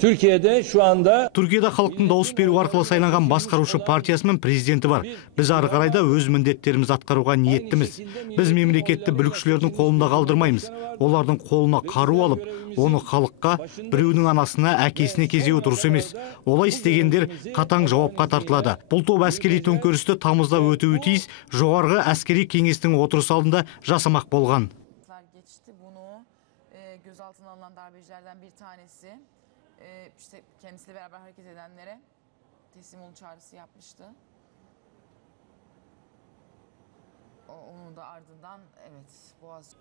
Türkiye'de şu anda Түркияда халықтың дауыс беру арқылы сайланған басқарушы партиясы мен президенті бар. Біз ары қарай да өз міндеттерімізді атқаруға ниеттіміз. Біз мемлекетті бүлікшілердің қолында қалдырмаймыз. Олардың қолына қару алып, оны халыққа, біреудің анасына, әкесіне кезеуі дұрыс емес. Олай істегендер қатаң жауапқа тартылады. Бұл топ әскери төңкерісті тамызда өтуі тиіс, жоғарғы әскери кеңестің отырысы алдында жасамақ болған. Gözaltına alınan darbecilerden bir tanesi işte kendisiyle beraber hareket edenlere teslim olun çağrısı yapmıştı. Onun da ardından evet Boğaz